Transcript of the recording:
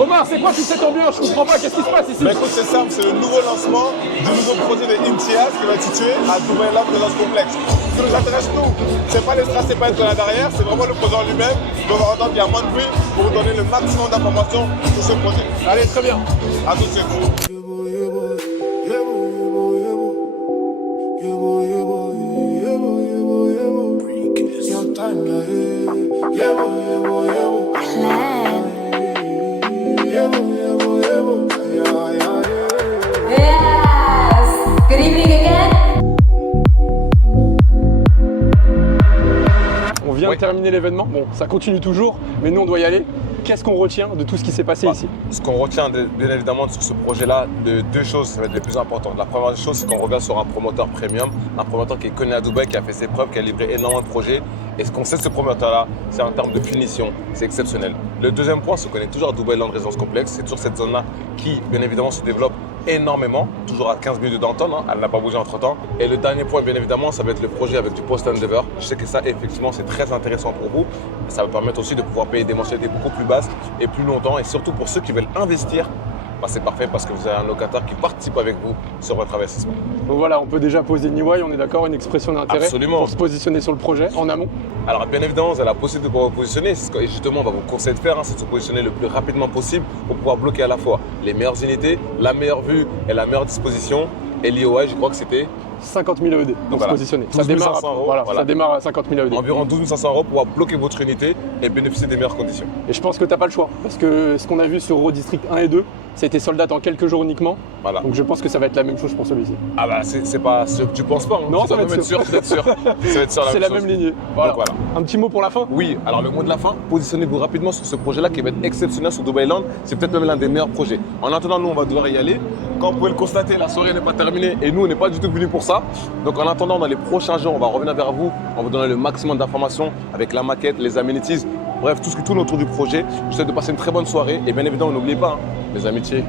Omar, c'est quoi toute cette ambiance? Je comprends pas, qu'est-ce qui se passe ici? Bah écoute, c'est simple, c'est le nouveau lancement du nouveau projet de Imtiaz qui va être situé à Dubai Land Resort Complex. Ce qui nous intéresse, nous, c'est pas les strass, c'est pas être là derrière, c'est vraiment le projet en lui-même. Donc on va entendre qu'il y a moins de bruit pour vous donner le maximum d'informations sur ce projet. Allez, très bien. À tout de suite. Yes! Good evening again. On vient de terminer l'événement. Bon, ça continue toujours, mais nous on doit y aller. Qu'est-ce qu'on retient de tout ce qui s'est passé ici? Ce qu'on retient bien évidemment sur ce projet-là, de deux choses, ça va être les plus importantes. La première chose, c'est qu'on revient sur un promoteur premium, un promoteur qui est connu à Dubaï, qui a fait ses preuves, qui a livré énormément de projets. Et ce qu'on sait de ce promoteur-là, c'est en termes de finition, c'est exceptionnel. Le deuxième point, c'est qu'on est toujours à Dubai Land Resort Complex. C'est toujours cette zone-là qui, bien évidemment, se développe énormément, toujours à 15 minutes de downtown, hein, elle n'a pas bougé entre temps. Et le dernier point, bien évidemment, ça va être le projet avec du post-endeavor. Je sais que ça, effectivement, c'est très intéressant pour vous. Ça va permettre aussi de pouvoir payer des mensualités beaucoup plus basses et plus longtemps. Et surtout pour ceux qui veulent investir, bah, c'est parfait parce que vous avez un locataire qui participe avec vous sur votre investissement. Donc voilà, on peut déjà poser une EY, on est d'accord, une expression d'intérêt Absolument. pour se positionner sur le projet en amont. Alors bien évidemment, vous avez la possibilité de pouvoir vous positionner. C'est ce que justement on va vous conseiller de faire, hein, c'est de se positionner le plus rapidement possible pour pouvoir bloquer à la fois les meilleures unités, la meilleure vue et la meilleure disposition. Et l'IOI, je crois que c'était 50 000 ED pour se voilà, positionner. 12 500 €, voilà, voilà. Ça démarre à 50 000 ED. environ 12 500 € pour pouvoir bloquer votre unité et bénéficier des meilleures conditions. Et je pense que tu n'as pas le choix, parce que ce qu'on a vu sur Raw District 1 et 2, ça a été sold out en quelques jours uniquement. Voilà. Donc je pense que ça va être la même chose pour celui-ci. Ah bah c'est pas sûr que tu penses pas. Hein. Non, Tu ça dois va même être sûr. être sûr. Ça va être sûr C'est la chose. même lignée. Voilà. Donc, voilà. Un petit mot pour la fin? Oui, alors le mot de la fin, positionnez-vous rapidement sur ce projet-là qui va être exceptionnel sur Dubai Land. C'est peut-être même l'un des meilleurs projets. En attendant, nous, on va devoir y aller. Comme vous pouvez le constater, la soirée n'est pas terminée et nous, on n'est pas du tout venus pour ça. Donc en attendant, dans les prochains jours, on va revenir vers vous. On va vous donner le maximum d'informations avec la maquette, les amenities, bref, tout ce qui tourne autour du projet. Je vous souhaite de passer une très bonne soirée et bien évidemment, n'oubliez pas, hein, les amitiés.